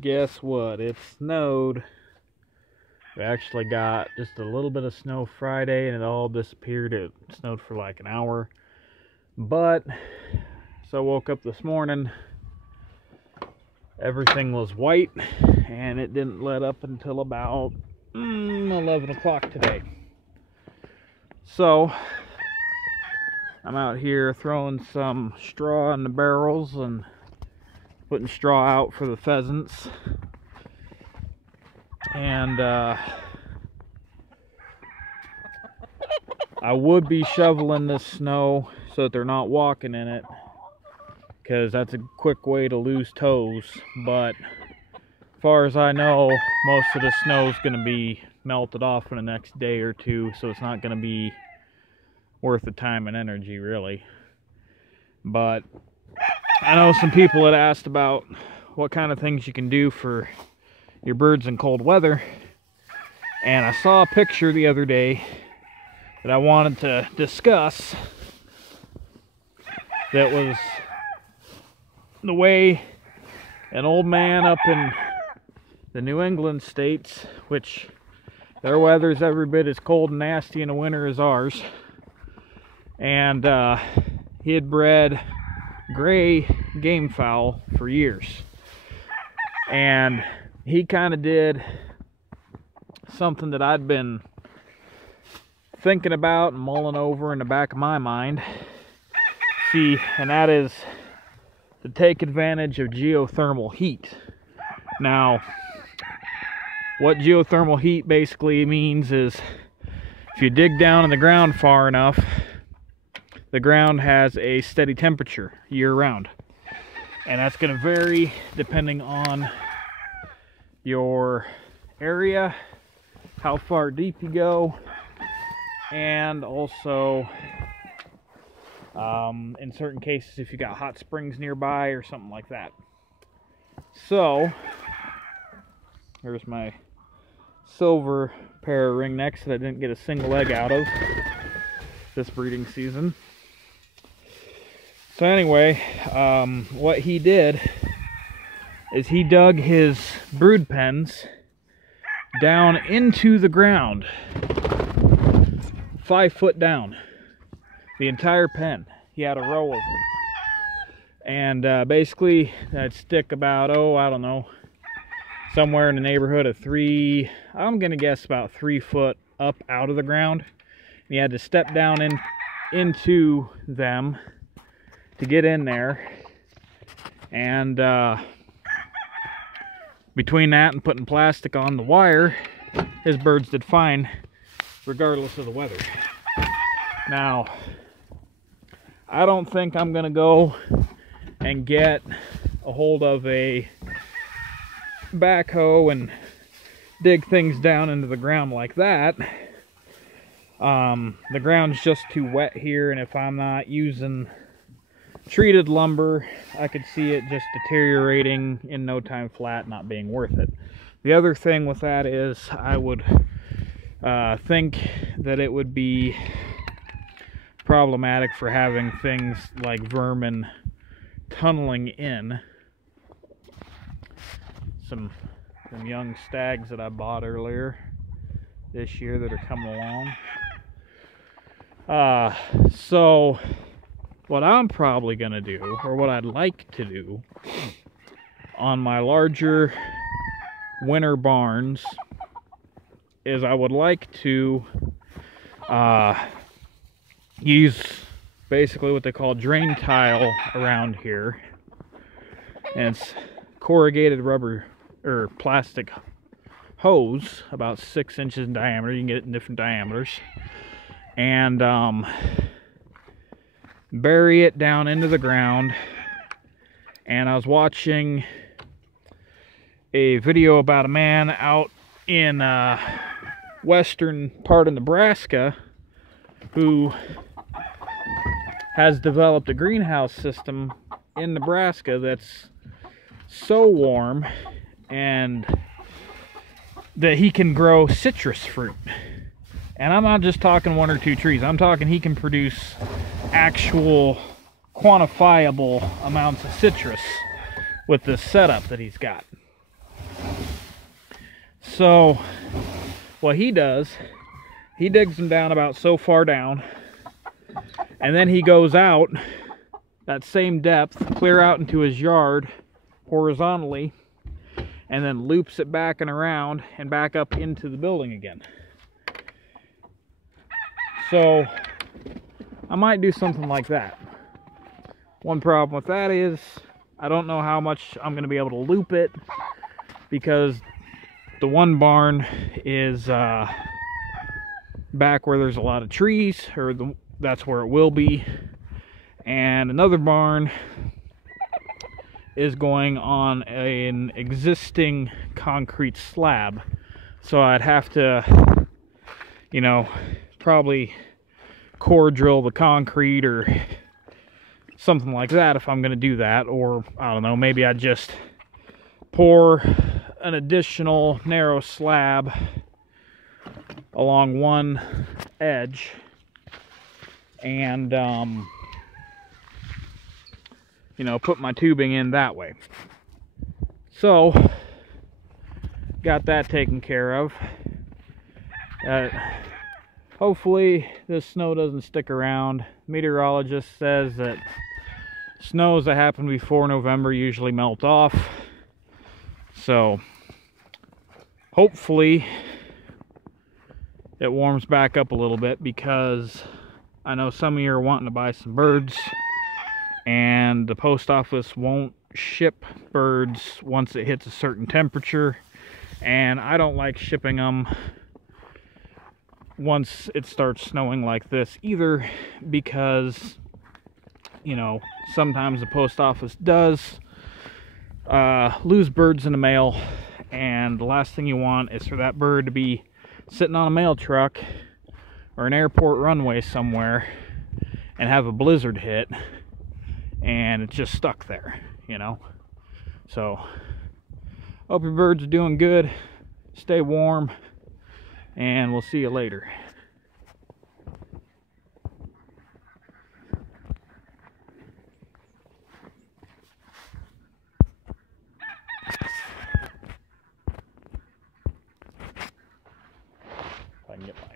Guess what? It snowed. We actually got just a little bit of snow Friday and it all disappeared. It snowed for like an hour. But, so I woke up this morning, everything was white, and it didn't let up until about 11 o'clock today. So, I'm out here throwing some straw in the barrels and putting straw out for the pheasants. And I would be shoveling this snow so that they're not walking in it, because that's a quick way to lose toes. But as far as I know, most of the snow is going to be melted off in the next day or two, so it's not going to be worth the time and energy, really. But I know some people had asked about what kind of things you can do for your birds in cold weather, and I saw a picture the other day that I wanted to discuss. That was the way an old man up in the New England states, which their weather's every bit as cold and nasty in the winter as ours, and he had bred gray game fowl for years, and he kind of did something that I'd been thinking about and mulling over in the back of my mind. See, and that is to take advantage of geothermal heat. Now, what geothermal heat basically means is if you dig down in the ground far enough, the ground has a steady temperature year-round. And that's going to vary depending on your area, how far deep you go, and also in certain cases if you got hot springs nearby or something like that. So here's my silver pair of ringnecks that I didn't get a single egg out of this breeding season. So anyway, what he did is he dug his brood pens down into the ground, 5 foot down, the entire pen. He had a row of them, and basically that'd stick about, I don't know, somewhere in the neighborhood of I'm gonna guess about 3 foot up out of the ground. And he had to step down into them to get in there, and between that and putting plastic on the wire, his birds did fine regardless of the weather. Now, I don't think I'm gonna go and get a hold of a backhoe and dig things down into the ground like that. The ground's just too wet here, and if I'm not using treated lumber, I could see it just deteriorating in no time flat, not being worth it. The other thing with that is I would think that it would be problematic for having things like vermin tunneling in. Some young stags that I bought earlier this year that are coming along. So what I'm probably going to do, or what I'd like to do on my larger winter barns, is I would like to use basically what they call drain tile around here. And it's corrugated rubber or plastic hose about 6 inches in diameter. You can get it in different diameters. And bury it down into the ground. And I was watching a video about a man out in western part of Nebraska who has developed a greenhouse system in Nebraska that's so warm and that he can grow citrus fruit. And I'm not just talking 1 or 2 trees. I'm talking he can produce actual quantifiable amounts of citrus with this setup that he's got. So what he does, he digs them down about so far down, and then he goes out that same depth, clear out into his yard horizontally, and then loops it back and around and back up into the building again. So I might do something like that. One problem with that is I don't know how much I'm going to be able to loop it, because the one barn is back where there's a lot of trees, or that's where it will be, and another barn is going on an existing concrete slab. So I'd have to, you know, probably core drill the concrete or something like that if I'm going to do that. Or I don't know, maybe I'd just pour an additional narrow slab along one edge and you know, put my tubing in that way. So got that taken care of. Hopefully this snow doesn't stick around. Meteorologist says that snows that happen before November usually melt off. So hopefully it warms back up a little bit, because I know some of you are wanting to buy some birds, and the post office won't ship birds once it hits a certain temperature, and I don't like shipping them once it starts snowing like this either, because, you know, sometimes the post office does lose birds in the mail, and the last thing you want is for that bird to be sitting on a mail truck or an airport runway somewhere and have a blizzard hit and it's just stuck there, you know. So hope your birds are doing good, stay warm, and we'll see you later. If I can get my